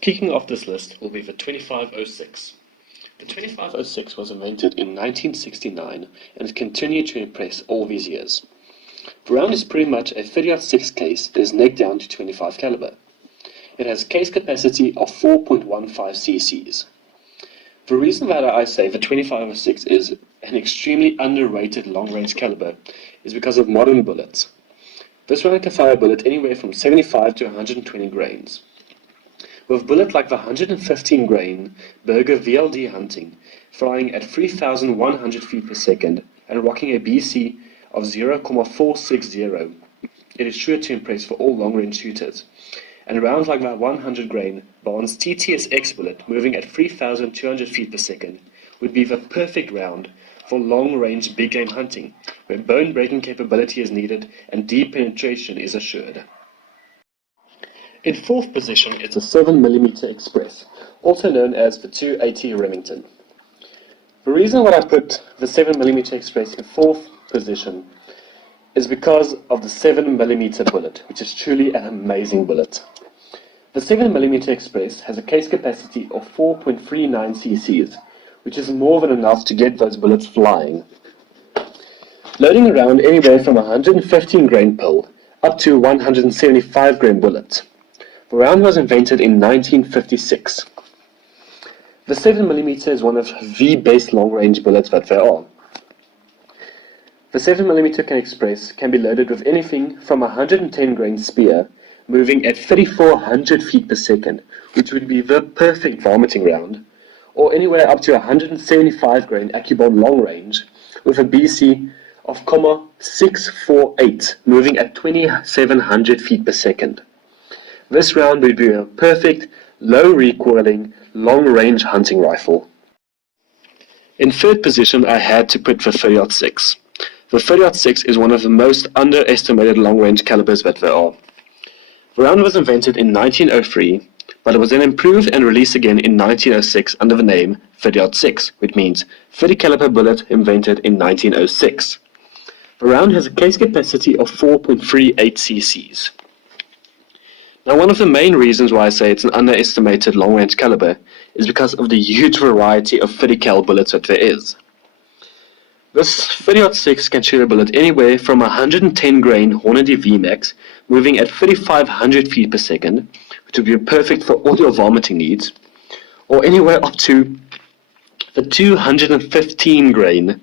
Kicking off this list will be the 2506. The 2506 was invented in 1969 and has continued to impress all these years. The round is pretty much a 30-06 case that is necked down to 25 caliber. It has a case capacity of 4.15 cc's. The reason that I say the 2506 is an extremely underrated long-range caliber is because of modern bullets. This round can fire a bullet anywhere from 75 to 120 grains. With a bullet like the 115 grain Berger VLD Hunting flying at 3,100 feet per second and rocking a BC of 0.460, it is sure to impress for all long-range shooters. And rounds like that 100 grain Barnes TTSX bullet moving at 3,200 feet per second would be the perfect round for long-range big-game hunting, where bone-breaking capability is needed and deep penetration is assured. In fourth position is the 7mm Express, also known as the 280 Remington. The reason why I put the 7mm Express in fourth position is because of the 7mm bullet, which is truly an amazing bullet. The 7mm Express has a case capacity of 4.39 cc's, which is more than enough to get those bullets flying. Loading around anywhere from 115 grain pill up to 175 grain bullet. The round was invented in 1956. The 7mm is one of the best long-range bullets that there are. The 7mm Express can be loaded with anything from a 110 grain spear moving at 3,400 feet per second, which would be the perfect vomiting round, or anywhere up to 175 grain AccuBond long range with a BC of .648 moving at 2,700 feet per second. This round would be a perfect, low recoiling, long-range hunting rifle. In third position, I had to put the 30-06. The 30-06 is one of the most underestimated long-range calibers that there are. The round was invented in 1903, but it was then improved and released again in 1906 under the name 30-06, which means 30 caliber bullet invented in 1906. The round has a case capacity of 4.38 cc's. Now, one of the main reasons why I say it's an underestimated long-range caliber is because of the huge variety of 30 cal bullets that there is. This 30-06 can shoot a bullet anywhere from 110 grain Hornady VMAX moving at 3,500 feet per second, which would be perfect for all your vomiting needs, or anywhere up to the 215 grain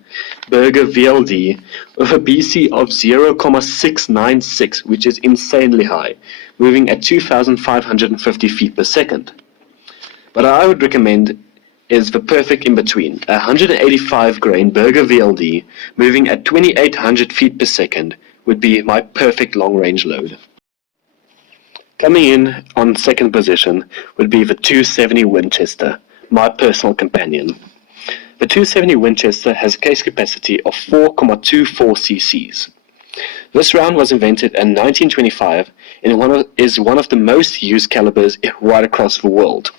Berger VLD with a BC of 0.696, which is insanely high, moving at 2,550 feet per second. But I would recommend is the perfect in-between, a 185 grain Berger VLD moving at 2,800 feet per second would be my perfect long-range load. Coming in on second position would be the 270 Winchester, my personal companion. The 270 Winchester has a case capacity of 4.24 cc's. This round was invented in 1925 and is one of the most used calibers right across the world.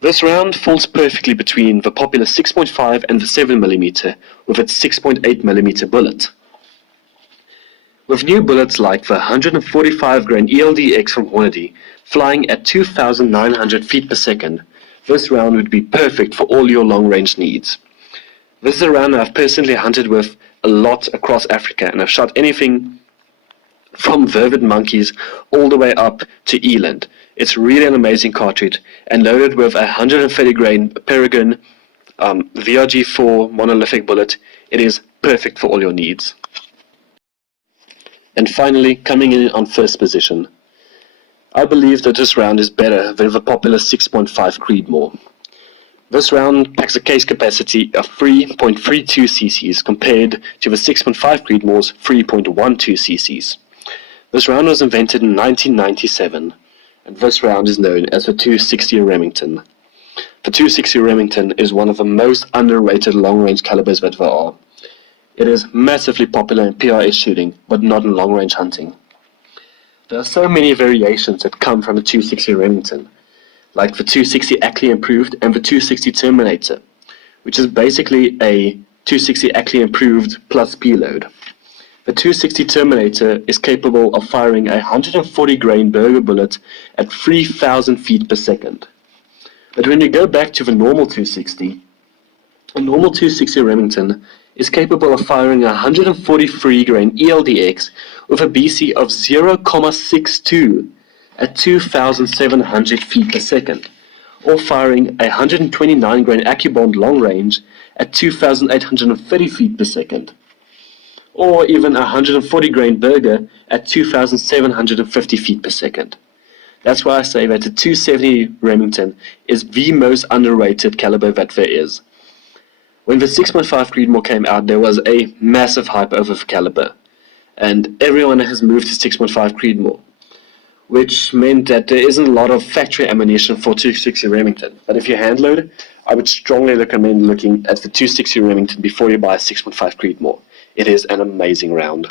This round falls perfectly between the popular 6.5 and the 7mm with its 6.8mm bullet. With new bullets like the 145 grain eld-x from Hornady flying at 2,900 feet per second, this round would be perfect for all your long-range needs. This is a round I've personally hunted with a lot across Africa, and I've shot anything from vervet monkeys all the way up to eland. It's really an amazing cartridge, and loaded with a 130 grain Paragon VRG4 monolithic bullet, it is perfect for all your needs. And finally, coming in on first position, I believe that this round is better than the popular 6.5 Creedmoor. This round packs a case capacity of 3.32 cc's compared to the 6.5 Creedmoor's 3.12 cc's. This round was invented in 1997, and this round is known as the 260 Remington. The 260 Remington is one of the most underrated long-range calibers that there are. It is massively popular in PRS shooting, but not in long-range hunting. There are so many variations that come from the 260 Remington, like the 260 Ackley Improved and the 260 Terminator, which is basically a 260 Ackley Improved plus P-load. The 260 Terminator is capable of firing a 140 grain Berger bullet at 3,000 feet per second. But when you go back to the normal 260, a normal 260 Remington is capable of firing a 143 grain eld-x with a BC of 0.62 at 2,700 feet per second, or firing a 129 grain AccuBond long range at 2,830 feet per second, or even a 140 grain Berger at 2,750 feet per second. That's why I say that the 270 Remington is the most underrated caliber that there is. When the 6.5 Creedmoor came out, there was a massive hype over the caliber, and everyone has moved to 6.5 Creedmoor, which meant that there isn't a lot of factory ammunition for 260 Remington. But if you hand load, I would strongly recommend looking at the 260 Remington before you buy a 6.5 Creedmoor. It is an amazing round.